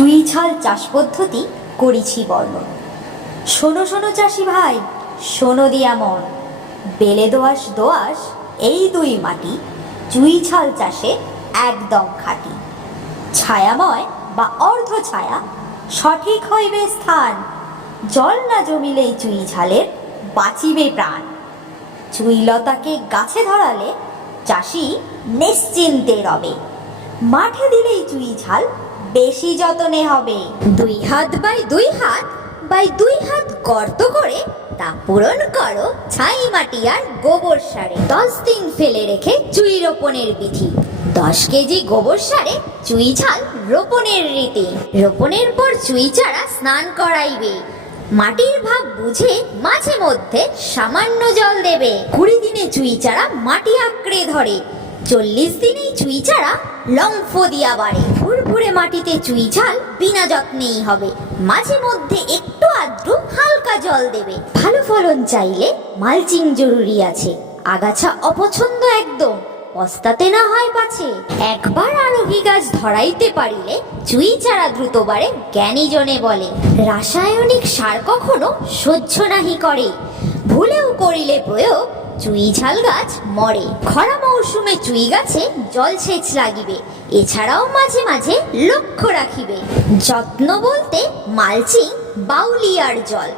চুই ছাল চাষ পদ্ধতি করেছি বর্ণন শোনো শোনো চাষি ভাই, শোনো দিয়া মন বেলে দোয়াশ দোয়াশ, এই দুই মাটি চুই ছাল চাষে একদম খাঁটি। ছায়াময় বা অর্ধ ছায়া সঠিক হইবে স্থান। জল না জমিলেই চুই ঝালের বাঁচিবে প্রাণ। চুইলতাকে গাছে ধরালে চাষি নিশ্চিন্তে রবে। মাঠে দিলেই চুই ঝাল বেশি যতনে হবে। দুই হাত বাই দুই হাত বাই দুই হাত গর্ত করে তা পূরণ করো ছাই মাটি আর গোবর সারে। দশ দিন ফেলে রেখে চুই রোপণের বিধি। দশ কেজি গোবর সারে চুই ঝাল রোপণের রীতি। রোপণের পর চুই চারা স্নান করাইবে। মাটির ভাব বুঝে মাঝে মধ্যে সামান্য জল দেবে। কুড়ি দিনে চুই চারা মাটি আঁকড়ে ধরে। চল্লিশ দিনেই চুই চারা লম্ফ দিয়া বাড়ে। ফুরফুরে মাটিতে চুই ঝাল বিনা যত্নেই হবে। মাঝে মধ্যে একটু আধটু হালকা জল দেবে। ভালো ফলন চাইলে মালচিং জরুরি আছে। আগাছা অপছন্দ একদম পস্তাতে না হয় পাছে। একবার আরোহী গাছ ধরাইতে পারিলে চুই চারা দ্রুত বাড়ে, জ্ঞানী জনে বলে। রাসায়নিক সার কখনো সহ্য নাহি করে। ভুলেও করিলে প্রয়োগ চুই ঝাল গাছ মরে। খরা মৌসুমে চুই গাছে জলসেচ লাগিবে। এছাড়াও মাঝে মাঝে লক্ষ্য রাখিবে। যত্ন বলতে মালচিং বাউলিয়ার জল।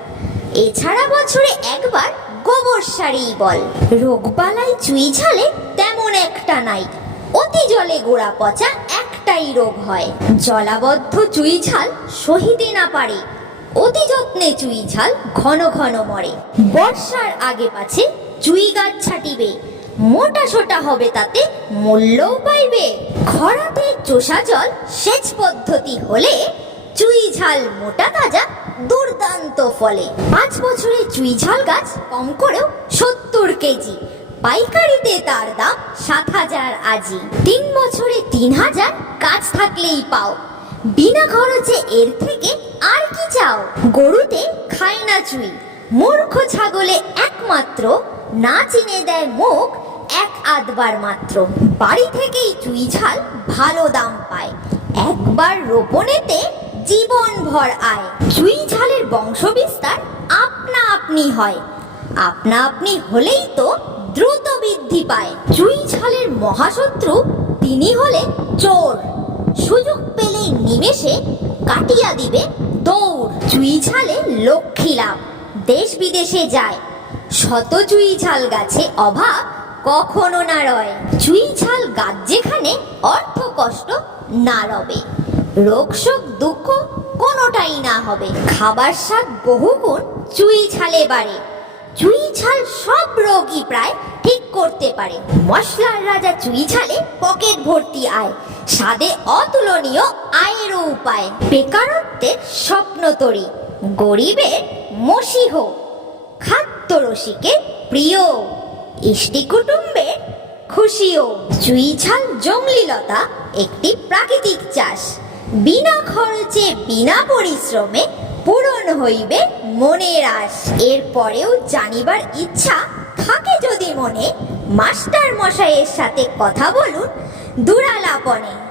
এছাড়া বছরে একবার গোবর সারেই বল। রোগবালাই চুই ঝালে তেমন একটা নাই। অতি জলে গোড়া পচা একটাই রোগ হয়। জলাবদ্ধ চুই ঝাল সহিতে না পারে। অতি যত্নে চুই ঝাল ঘন ঘন মরে। বর্ষার আগে পাছে চুই গাছ ছাটিবে। মোটা সোটা হবে তাতে, মূল্যও পাইবে। খরাতে চোষা জল সেচ পদ্ধতি হলে, চুই ঝাল মোটা তাজা দুর্দান্ত ফলে। পাঁচ বছরে চুই ঝাল গাছ কম করেও সত্তর কেজি। পাইকারিতে তার দাম সাত হাজার আজি। তিন বছরে তিন হাজার গাছ থাকলেই পাও। বিনা খরচে এর থেকে আর কি চাও? গরুতে খায় না চুই। মূর্খ ছাগলে একমাত্র, না চিনে দেয় মুখ, এক আধবার মাত্র। বাড়ি থেকেই চুই ঝাল ভালো দাম পায়। একবার রোপণেতে জীবন ভর আয়। চুই ঝালের বংশ বিস্তার আপনা আপনি হয়। আপনা আপনি হলেই তো দ্রুত বৃদ্ধি পায়। চুই ঝালের মহাশত্রু তিনি হলে চোর। সুযোগ পেলেই নিমেষে কাটিয়া দিবে দৌড়। চুই ঝালে লক্ষ্মী লাভ। দেশ বিদেশে যায়। শত চুই ঝাল গাছে অভাব কখনো না রয়। চুই ঝাল গাছ যেখানে অর্থ কষ্ট না রবে। রোগ শোক দুঃখ কোনোটাই না হবে। খাবার স্বাদ বহুগুণ চুই ঝালে বাড়ে। চুই ঝাল সব রোগই প্রায় ঠিক করতে পারে। মশলার রাজা চুই ঝালে পকেট ভর্তি আয়। স্বাদে অতুলনীয় আয়েরও উপায়। বেকারত্বের স্বপ্ন তরি। গরিবের মসিহ খাদ্য রসিকের প্রিয়, ইষ্টি কুটুম্বের খুশিও। চুই ঝাল জঙ্গলিলতা একটি প্রাকৃতিক চাষ। বিনা খরচে, বিনা পরিশ্রমে পূরণ হইবে মনের আশ। এরপরেও জানিবার ইচ্ছা থাকে যদি মনে মাস্টার মশাইয়ের সাথে কথা বলুন দুরালাপনে।